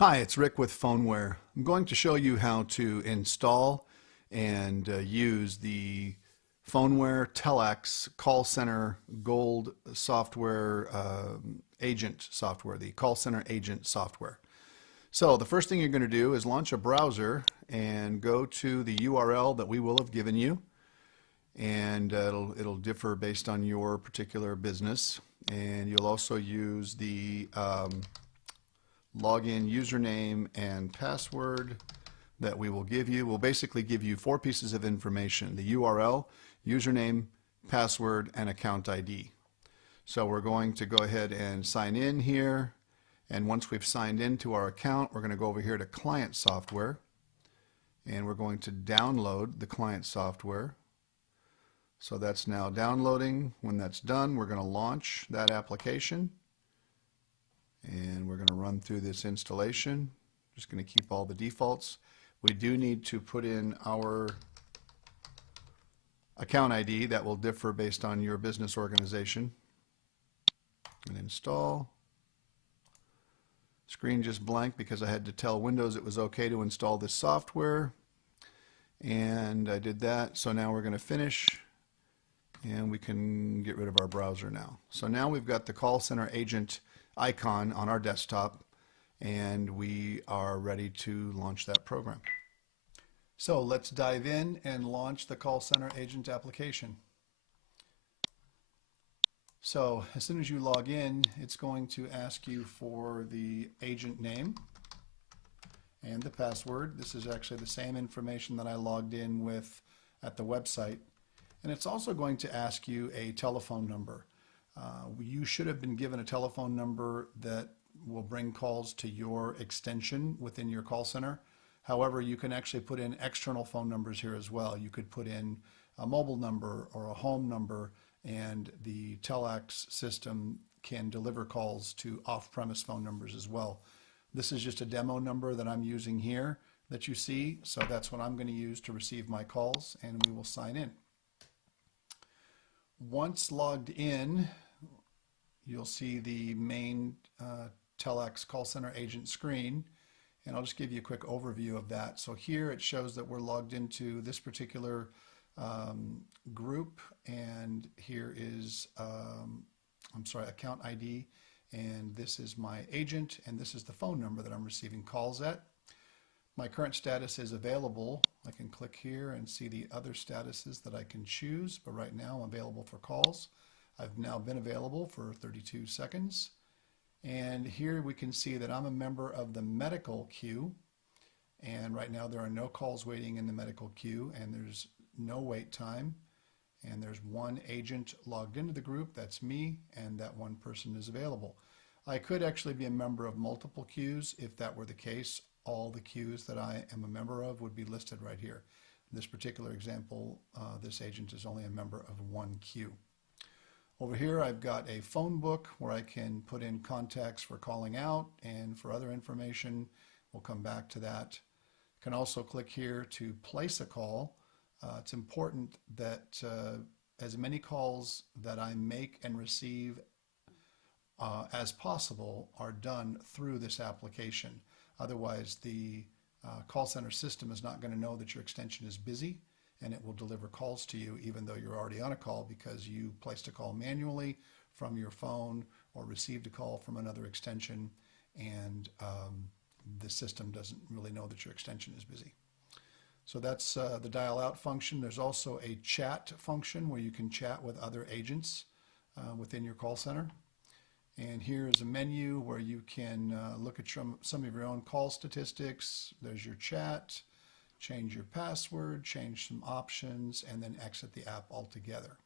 Hi, it's Rick with Phoneware. I'm going to show you how to install and use the Phoneware Telax Call Center Gold software agent software, the call center agent software. So the first thing you're going to do is launch a browser and go to the URL that we will have given you, and it'll differ based on your particular business. And you'll also use the login username and password that we will give you. We'll basically give you 4 pieces of information: the URL, username, password, and account ID. So we're going to go ahead and sign in here, and once we've signed into our account, we're going to go over here to client software, and we're going to download the client software. So that's now downloading. When that's done, we're going to launch that application. And we're going to run through this installation. Just going to keep all the defaults. We do need to put in our account ID. That will differ based on your business organization. And install. Screen just blank because I had to tell Windows it was okay to install this software. And I did that. So now we're going to finish. And we can get rid of our browser now. So now we've got the call center agent icon on our desktop, and we are ready to launch that program. So let's dive in and launch the call center agent application. So as soon as you log in, it's going to ask you for the agent name and the password. This is actually the same information that I logged in with at the website. And it's also going to ask you a telephone number. You should have been given a telephone number that will bring calls to your extension within your call center. However, you can actually put in external phone numbers here as well. You could put in a mobile number or a home number, and the Telax system can deliver calls to off-premise phone numbers as well. This is just a demo number that I'm using here that you see, so that's what I'm going to use to receive my calls, and we will sign in. Once logged in, you'll see the main Telax call center agent screen, and I'll just give you a quick overview of that. So here it shows that we're logged into this particular group, and here is account ID, and this is my agent, and this is the phone number that I'm receiving calls at. My current status is available. I can click here and see the other statuses that I can choose, but right now I'm available for calls. I've now been available for 32 seconds. And here we can see that I'm a member of the medical queue. And right now there are no calls waiting in the medical queue, and there's no wait time. And there's one agent logged into the group, that's me, and that one person is available. I could actually be a member of multiple queues. If that were the case, all the queues that I am a member of would be listed right here. In this particular example, this agent is only a member of one queue. Over here I've got a phone book where I can put in contacts for calling out and for other information. We'll come back to that. I can also click here to place a call. It's important that as many calls that I make and receive as possible are done through this application. Otherwise, the call center system is not going to know that your extension is busy, and it will deliver calls to you even though you're already on a call because you placed a call manually from your phone or received a call from another extension, and the system doesn't really know that your extension is busy. So that's the dial out function. There's also a chat function where you can chat with other agents within your call center. And here is a menu where you can look at some of your own call statistics. There's your chat, change your password, change some options, and then exit the app altogether.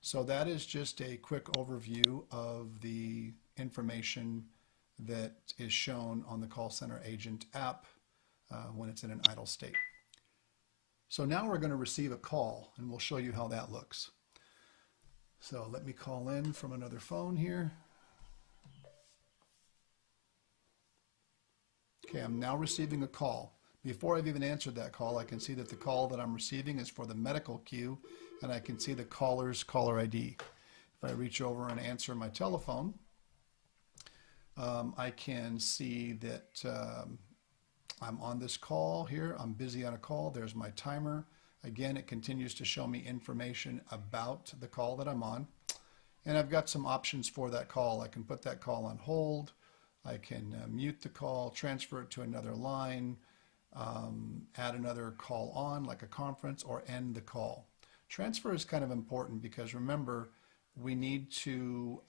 So that is just a quick overview of the information that is shown on the call center agent app when it's in an idle state. So now we're going to receive a call, and we'll show you how that looks. So let me call in from another phone here. Okay, I'm now receiving a call. Before I've even answered that call, I can see that the call that I'm receiving is for the medical queue, and I can see the caller's caller ID. If I reach over and answer my telephone, I can see that I'm on this call here. I'm busy on a call. There's my timer. Again, it continues to show me information about the call that I'm on. And I've got some options for that call. I can put that call on hold. I can mute the call, transfer it to another line, add another call on like a conference, or end the call. Transfer is kind of important because remember, we need to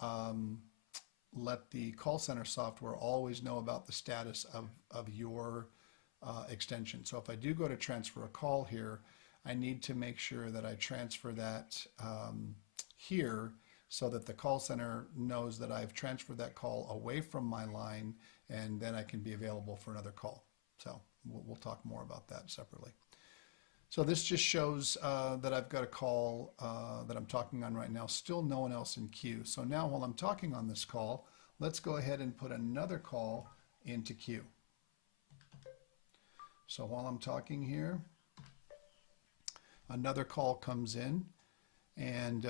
let the call center software always know about the status of your extension. So if I do go to transfer a call here, I need to make sure that I transfer that here so that the call center knows that I've transferred that call away from my line, and then I can be available for another call. So we'll talk more about that separately. So this just shows that I've got a call that I'm talking on right now, still no one else in queue. So now while I'm talking on this call, let's go ahead and put another call into queue. So while I'm talking here, another call comes in, and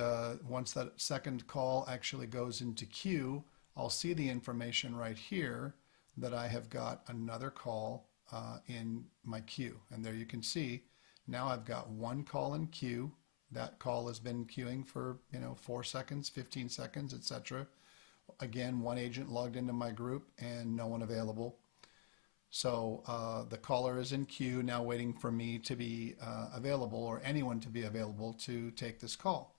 once that second call actually goes into queue, I'll see the information right here that I have got another call in my queue. And there you can see, now I've got one call in queue. That call has been queuing for 4 seconds, 15 seconds, etc. Again, one agent logged into my group and no one available. So the caller is in queue now, waiting for me to be available, or anyone to be available to take this call.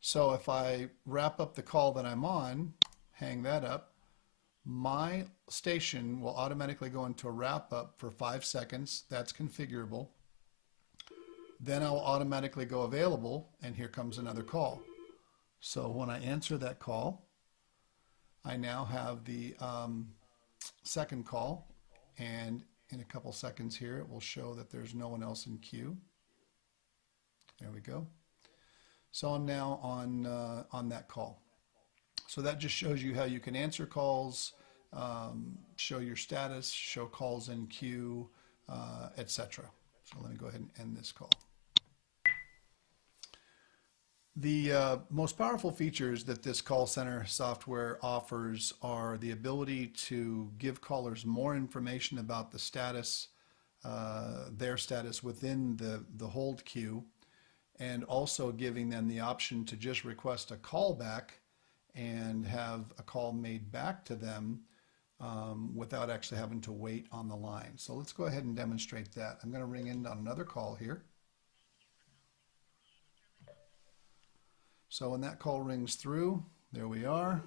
So if I wrap up the call that I'm on, hang that up, my station will automatically go into a wrap up for 5 seconds. That's configurable. Then I'll automatically go available, and here comes another call. So when I answer that call, I now have the second call, and in a couple seconds here it will show that there's no one else in queue. There we go. So I'm now on that call. So that just shows you how you can answer calls, show your status, show calls in queue, etc. So let me go ahead and end this call. The most powerful features that this call center software offers are the ability to give callers more information about the status, their status within the hold queue, and also giving them the option to just request a callback and have a call made back to them without actually having to wait on the line. So let's go ahead and demonstrate that. I'm going to ring in on another call here. So when that call rings through, there we are,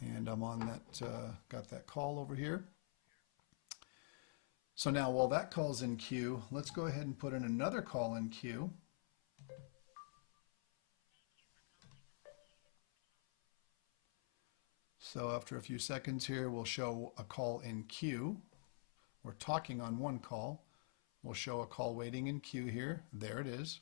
and I'm on that, got that call over here. So now while that call's in queue, let's go ahead and put in another call in queue. So after a few seconds here, we'll show a call in queue. We're talking on one call. We'll show a call waiting in queue here. There it is.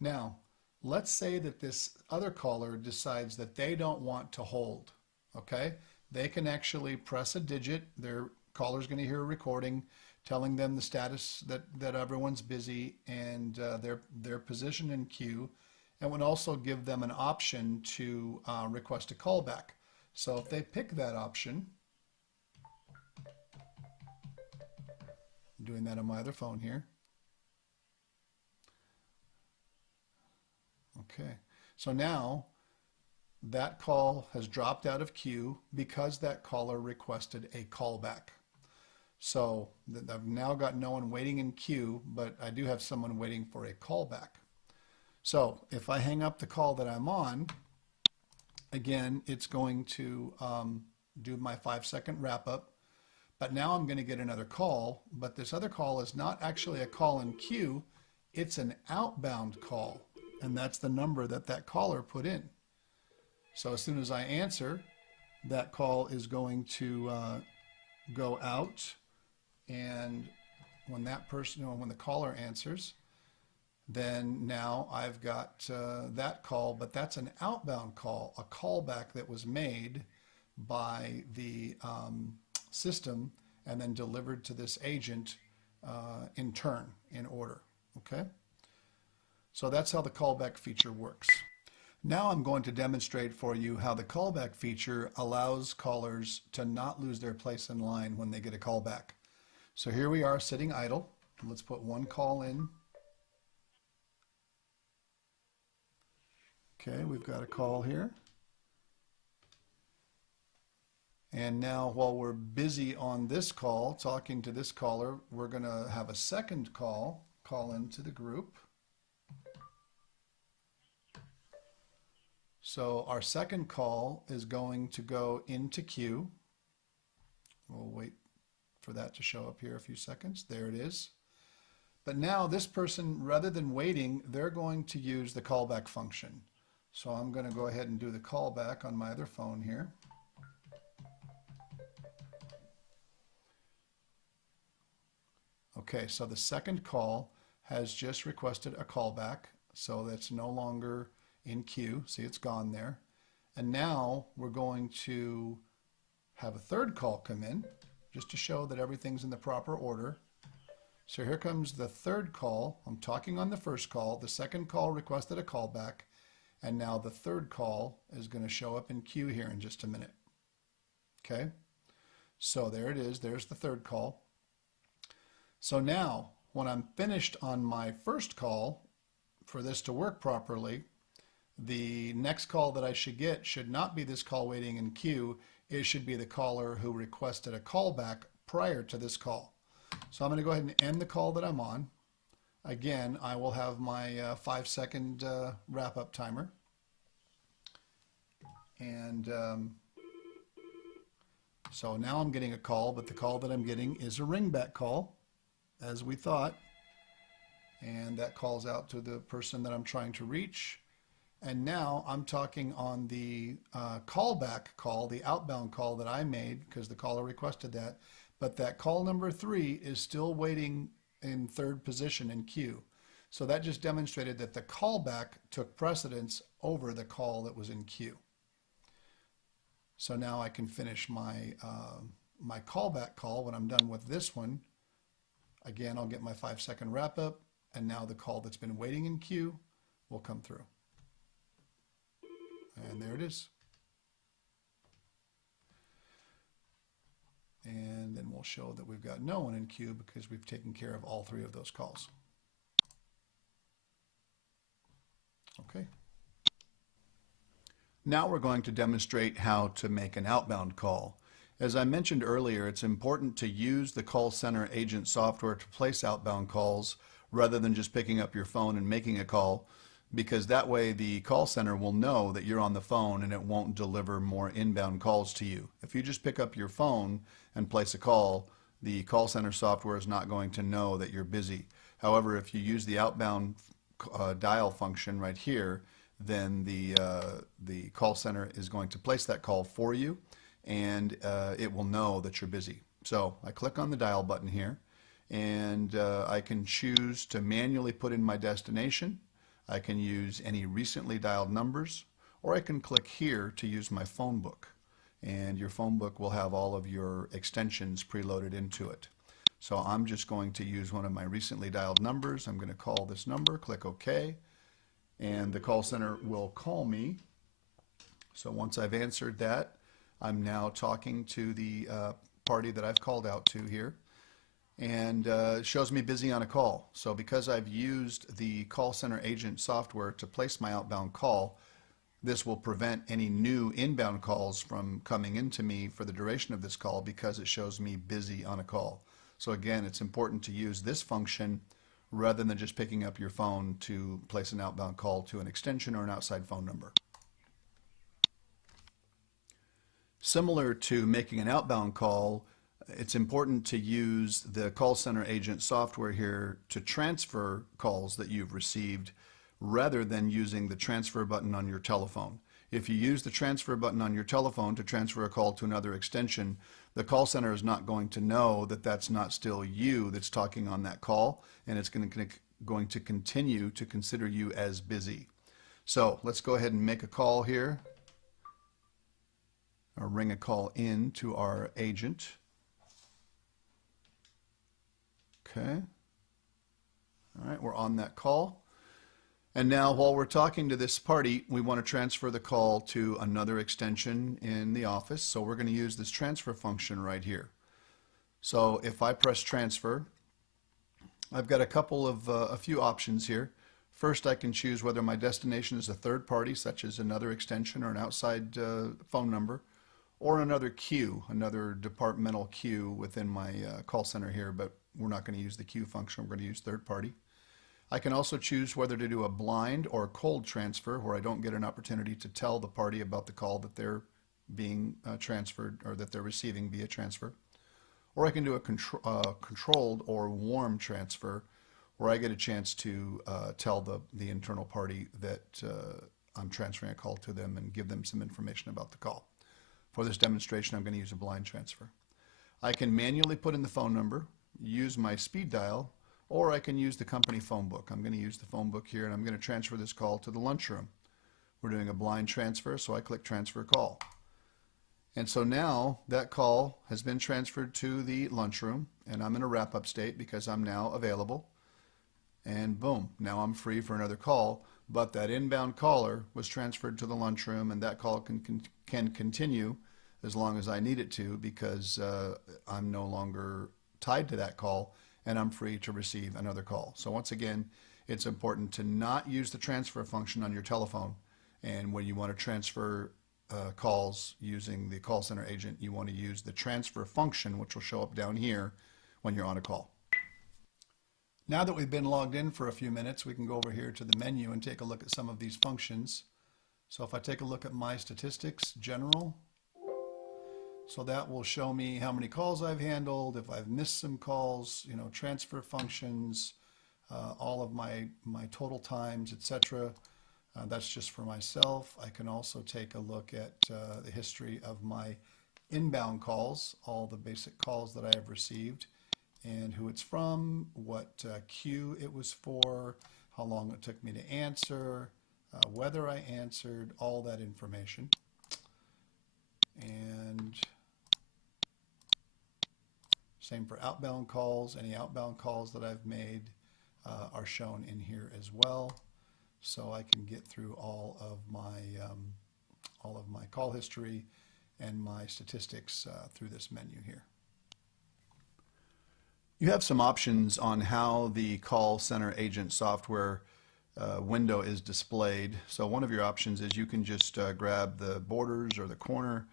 Now, let's say that this other caller decides that they don't want to hold, okay? They can actually press a digit. Their caller's going to hear a recording telling them the status that everyone's busy and their position in queue, and would also give them an option to request a callback. So if they pick that option, I'm doing that on my other phone here. Okay, so now that call has dropped out of queue because that caller requested a callback. So I've now got no one waiting in queue, but I do have someone waiting for a callback. So if I hang up the call that I'm on, again, it's going to do my 5-second wrap up, but now I'm going to get another call, but this other call is not actually a call in queue, it's an outbound call. And that's the number that caller put in. So as soon as I answer, that call is going to go out, and when that person, when the caller answers, then now I've got that call, but that's an outbound call, a callback that was made by the system and then delivered to this agent in turn, in order, okay? So that's how the callback feature works. Now I'm going to demonstrate for you how the callback feature allows callers to not lose their place in line when they get a callback. So here we are sitting idle. Let's put one call in. Okay, we've got a call here. And now while we're busy on this call, talking to this caller, we're going to have a second call into the group. So our second call is going to go into queue. We'll wait for that to show up here a few seconds. There it is. But now this person, rather than waiting, they're going to use the callback function. So I'm going to go ahead and do the callback on my other phone here. Okay, so the second call has just requested a callback, so that's no longer in queue. See, it's gone there. And now we're going to have a third call come in, just to show that everything's in the proper order. So here comes the third call. I'm talking on the first call. The second call requested a callback, and now the third call is going to show up in queue here in just a minute. Okay, so there it is. There's the third call. So now, when I'm finished on my first call, for this to work properly, the next call that I should get should not be this call waiting in queue. It should be the caller who requested a callback prior to this call. So I'm going to go ahead and end the call that I'm on. Again, I will have my 5-second wrap-up timer. And so now I'm getting a call, but the call that I'm getting is a ringback call, as we thought. And that calls out to the person that I'm trying to reach. And now I'm talking on the callback call, the outbound call that I made because the caller requested that. But that call number 3 is still waiting in third position in queue. So that just demonstrated that the callback took precedence over the call that was in queue. So now I can finish my, my callback call when I'm done with this one. Again, I'll get my 5-second wrap up, and now the call that's been waiting in queue will come through. And there it is. And then we'll show that we've got no one in queue because we've taken care of all 3 of those calls. Okay. Now we're going to demonstrate how to make an outbound call. As I mentioned earlier, it's important to use the call center agent software to place outbound calls rather than just picking up your phone and making a call, because that way the call center will know that you're on the phone and it won't deliver more inbound calls to you. If you just pick up your phone and place a call, the call center software is not going to know that you're busy. However, if you use the outbound dial function right here, then the call center is going to place that call for you, and it will know that you're busy. So I click on the dial button here, and I can choose to manually put in my destination. I can use any recently dialed numbers, or I can click here to use my phone book. And your phone book will have all of your extensions preloaded into it. So I'm just going to use one of my recently dialed numbers. I'm going to call this number, click OK, and the call center will call me. So once I've answered that, I'm now talking to the party that I've called out to here. And it shows me busy on a call. So because I've used the call center agent software to place my outbound call, this will prevent any new inbound calls from coming into me for the duration of this call because it shows me busy on a call. So again, it's important to use this function rather than just picking up your phone to place an outbound call to an extension or an outside phone number. Similar to making an outbound call, it's important to use the call center agent software here to transfer calls that you've received rather than using the transfer button on your telephone. If you use the transfer button on your telephone to transfer a call to another extension, the call center is not going to know that that's not still you that's talking on that call, and it's going to continue to consider you as busy. So let's go ahead and make a call here, or ring a call in to our agent. Okay. All right, we're on that call. And now while we're talking to this party, we want to transfer the call to another extension in the office. So we're going to use this transfer function right here. So if I press transfer, I've got a few options here. First, I can choose whether my destination is a third party, such as another extension or an outside phone number, or another queue, another departmental queue within my call center here, but we're not going to use the queue function. We're going to use third party. I can also choose whether to do a blind or cold transfer, where I don't get an opportunity to tell the party about the call that they're being transferred or that they're receiving via transfer. Or I can do a controlled or warm transfer, where I get a chance to tell the internal party that I'm transferring a call to them and give them some information about the call. For this demonstration, I'm going to use a blind transfer. I can manually put in the phone number, use my speed dial, or I can use the company phone book. I'm going to use the phone book here, and I'm going to transfer this call to the lunchroom. We're doing a blind transfer, so I click transfer call. And so now that call has been transferred to the lunchroom, and I'm in a wrap-up state because I'm now available. And boom, now I'm free for another call, but that inbound caller was transferred to the lunchroom, and that call can continue as long as I need it to, because I'm no longer tied to that call, and I'm free to receive another call. So once again, it's important to not use the transfer function on your telephone, and when you want to transfer calls using the call center agent, you want to use the transfer function, which will show up down here when you're on a call. Now that we've been logged in for a few minutes, we can go over here to the menu and take a look at some of these functions. So if I take a look at my statistics, general, so that will show me how many calls I've handled, if I've missed some calls, transfer functions, all of my total times, etc. That's just for myself. I can also take a look at the history of my inbound calls, all the basic calls that I have received, and who it's from, what queue it was for, how long it took me to answer, whether I answered, all that information. And same for outbound calls. Any outbound calls that I've made are shown in here as well. So I can get through all of my call history and my statistics through this menu here. You have some options on how the call center agent software window is displayed. So one of your options is you can just grab the borders or the corner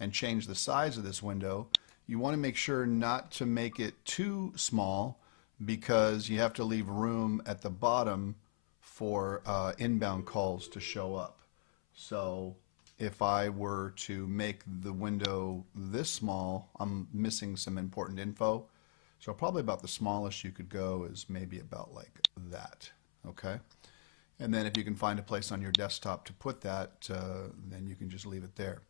and change the size of this window. You want to make sure not to make it too small, because you have to leave room at the bottom for inbound calls to show up. So if I were to make the window this small, I'm missing some important info. So probably about the smallest you could go is maybe about like that, okay? And then if you can find a place on your desktop to put that, then you can just leave it there.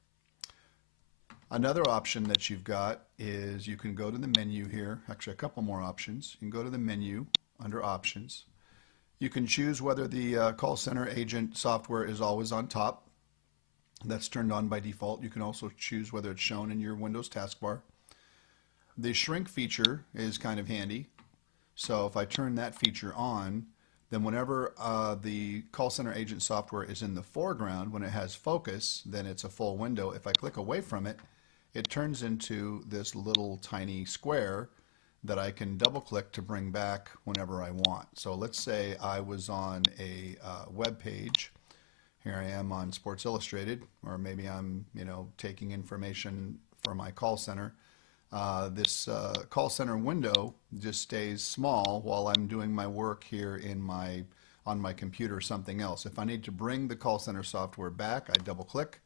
Another option that you've got is you can go to the menu here, actually a couple more options. You can go to the menu under options. You can choose whether the call center agent software is always on top. That's turned on by default. You can also choose whether it's shown in your Windows taskbar. The shrink feature is kind of handy. So if I turn that feature on, then whenever the call center agent software is in the foreground, when it has focus, then it's a full window. If I click away from it, it turns into this little tiny square that I can double click to bring back whenever I want. So let's say I was on a web page. Here I am on Sports Illustrated, or maybe I'm taking information for my call center. This call center window just stays small while I'm doing my work here on my computer or something else. If I need to bring the call center software back, I double click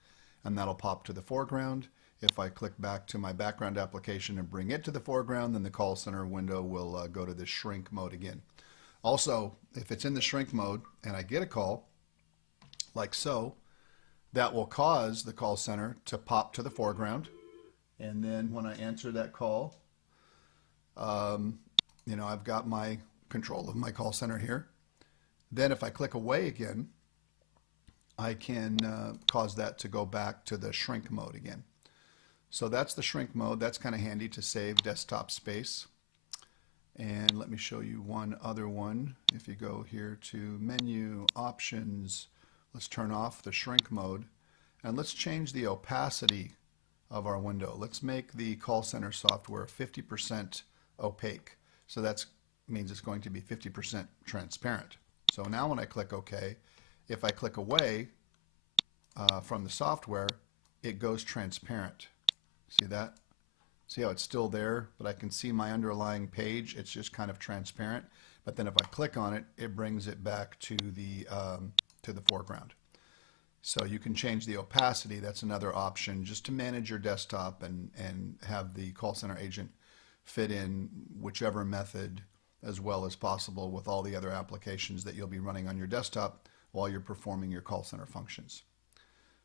and that'll pop to the foreground. If I click back to my background application and bring it to the foreground, then the call center window will go to the shrink mode again. Also, if it's in the shrink mode and I get a call, like so, that will cause the call center to pop to the foreground. And then when I answer that call, I've got my control of my call center here. Then if I click away again, I can cause that to go back to the shrink mode again. So that's the shrink mode. That's kind of handy to save desktop space. And let me show you one other one. If you go here to Menu, Options, let's turn off the shrink mode, and let's change the opacity of our window. Let's make the call center software 50% opaque. So that means it's going to be 50% transparent. So now when I click OK, if I click away from the software, it goes transparent. See that? See how it's still there, but I can see my underlying page. It's just kind of transparent. But then if I click on it, it brings it back to the foreground. So you can change the opacity. That's another option, just to manage your desktop and have the call center agent fit in whichever method as well as possible with all the other applications that you'll be running on your desktop while you're performing your call center functions.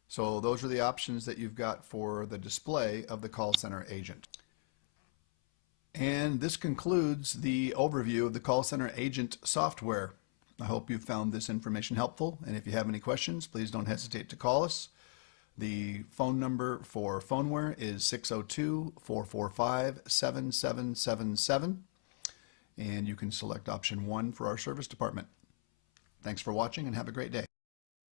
So those are the options that you've got for the display of the call center agent. And this concludes the overview of the call center agent software. I hope you found this information helpful, and if you have any questions, please don't hesitate to call us. The phone number for Phoneware is 602-445-7777, and you can select option 1 for our service department. Thanks for watching and have a great day.